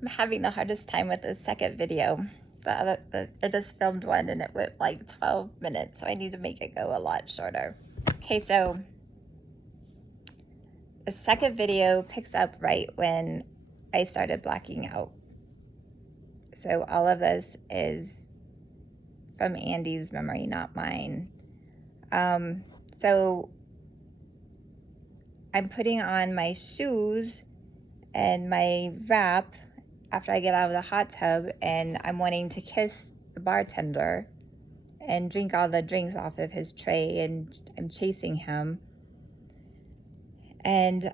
I'm having the hardest time with this second video. I just filmed one and it went like 12 minutes, so I need to make it go a lot shorter. Okay, so the second video picks up right when I started blacking out. So all of this is from Andy's memory, not mine. So I'm putting on my shoes and my wrap after I get out of the hot tub, and I'm wanting to kiss the bartender and drink all the drinks off of his tray, and I'm chasing him. And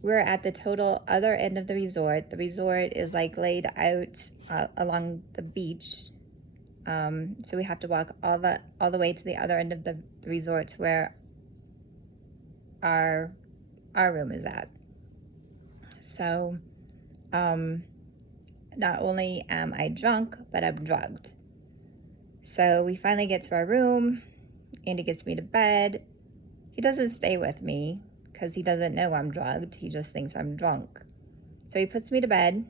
we're at the total other end of the resort. The resort is like laid out along the beach. So we have to walk all the way to the other end of the resort to where our room is at. So not only am I drunk, but I'm drugged. So we finally get to our room. Andy gets me to bed. He doesn't stay with me because he doesn't know I'm drugged. He just thinks I'm drunk. So he puts me to bed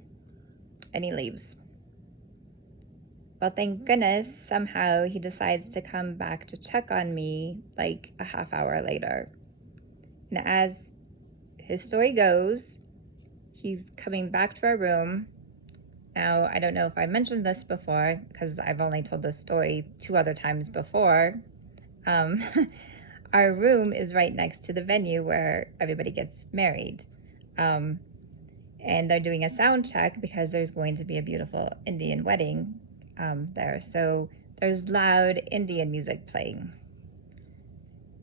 and he leaves. Well, thank goodness, somehow he decides to come back to check on me like a half hour later. And as his story goes, he's coming back to our room. Now, I don't know if I mentioned this before because I've only told this story 2 other times before. Our room is right next to the venue where everybody gets married. And they're doing a sound check because there's going to be a beautiful Indian wedding there. So there's loud Indian music playing.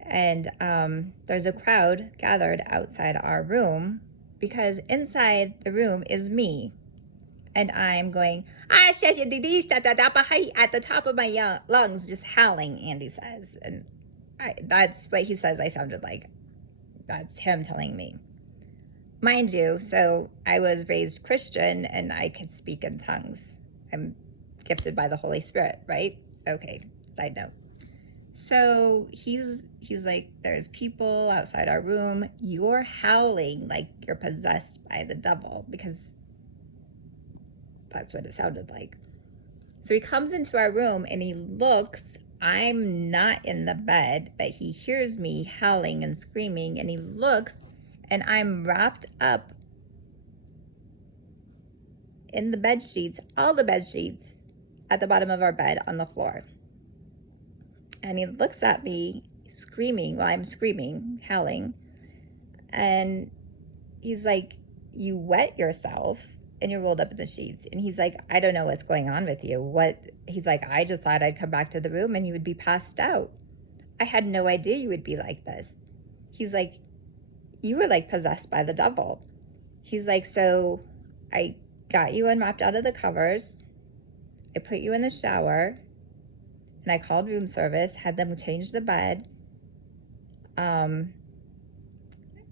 And there's a crowd gathered outside our room because inside the room is me. And I'm going, at the top of my lungs, just howling, Andy says. And that's what he says I sounded like. That's him telling me. Mind you, so I was raised Christian and I could speak in tongues. I'm gifted by the Holy Spirit, right? Okay, side note. So he's like, there's people outside our room. You're howling like you're possessed by the devil, because that's what it sounded like. So he comes into our room and he looks. I'm not in the bed, but he hears me howling and screaming, and he looks, and I'm wrapped up in the bed sheets, all the bed sheets at the bottom of our bed on the floor. And he looks at me screaming while I'm screaming, howling. And he's like, you wet yourself and you're rolled up in the sheets. And he's like, I don't know what's going on with you. He's like, I just thought I'd come back to the room and you would be passed out. I had no idea you would be like this. He's like, you were like possessed by the devil. He's like, so I got you unwrapped out of the covers. I put you in the shower and I called room service, had them change the bed.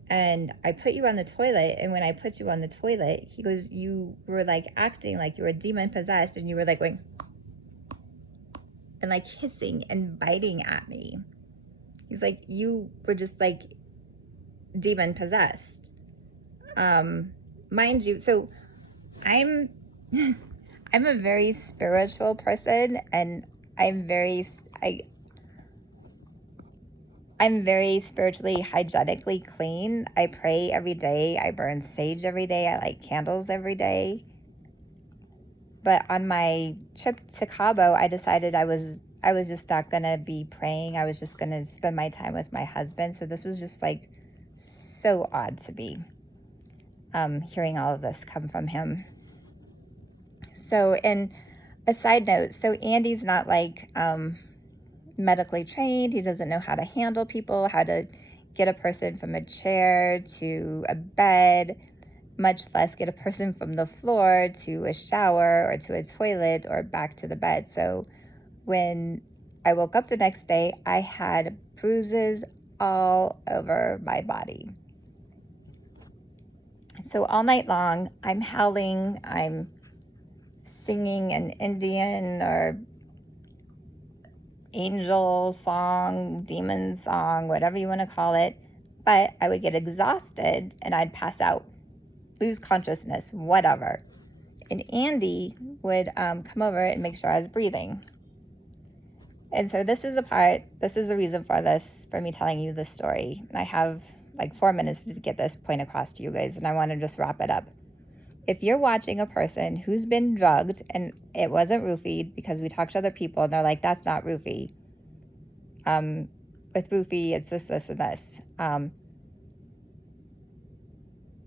And I put you on the toilet, and when I put you on the toilet, he goes, you were like acting like you were demon possessed, and you were like going and like hissing and biting at me. He's like, you were just like demon possessed. Mind you, so I'm I'm a very spiritual person, and I'm very spiritually, hygienically clean. I pray every day. I burn sage every day. I light candles every day. But on my trip to Cabo, I decided I was just not gonna be praying. I was just gonna spend my time with my husband. So this was just like so odd to me, hearing all of this come from him. So, and a side note, so Andy's not like medically trained. He doesn't know how to handle people, how to get a person from a chair to a bed, much less get a person from the floor to a shower or to a toilet or back to the bed. So when I woke up the next day, I had bruises all over my body. So all night long, I'm howling, I'm singing an Indian or angel song, demon song, whatever you want to call it, but I would get exhausted and I'd pass out. lose consciousness, whatever. And Andy would come over and make sure I was breathing. And so this is the reason for this, for me telling you this story. And I have like 4 minutes to get this point across to you guys, and I want to just wrap it up. If you're watching a person who's been drugged and it wasn't roofied, because we talked to other people and they're like, that's not roofie. With roofie, it's this, this, and this.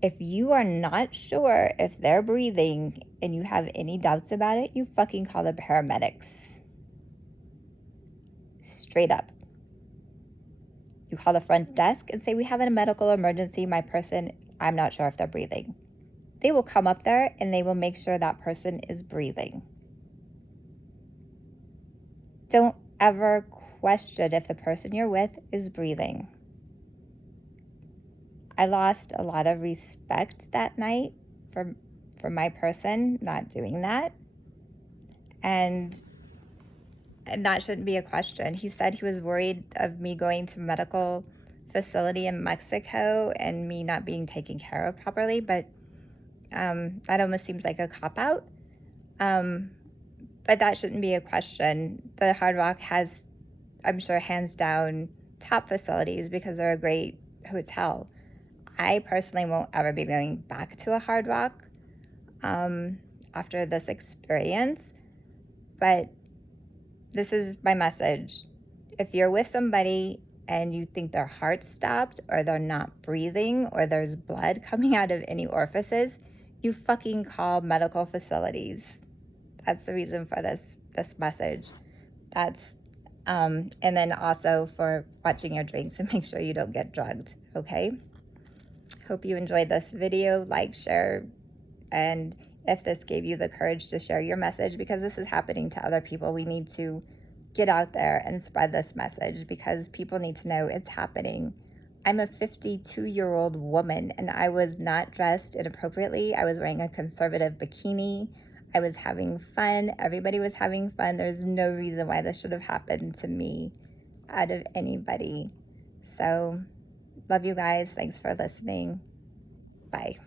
If you are not sure if they're breathing and you have any doubts about it, you fucking call the paramedics. Straight up. You call the front desk and say, we have a medical emergency. My person, I'm not sure if they're breathing. They will come up there and they will make sure that person is breathing. Don't ever question if the person you're with is breathing. I lost a lot of respect that night for my person not doing that. And that shouldn't be a question. He said he was worried of me going to medical facility in Mexico and me not being taken care of properly, but that almost seems like a cop-out. But that shouldn't be a question. The Hard Rock has, I'm sure, hands down top facilities because they're a great hotel. I personally won't ever be going back to a Hard Rock after this experience, but this is my message. If you're with somebody and you think their heart stopped or they're not breathing or there's blood coming out of any orifices, you fucking call medical facilities. That's the reason for this message. That's and then also for watching your drinks and make sure you don't get drugged, okay? Hope you enjoyed this video. Like, share, and if this gave you the courage to share your message, because this is happening to other people, we need to get out there and spread this message because people need to know it's happening. I'm a 52-year-old woman and I was not dressed inappropriately. I was wearing a conservative bikini. I was having fun. Everybody was having fun. There's no reason why this should have happened to me out of anybody. So, love you guys. Thanks for listening. Bye.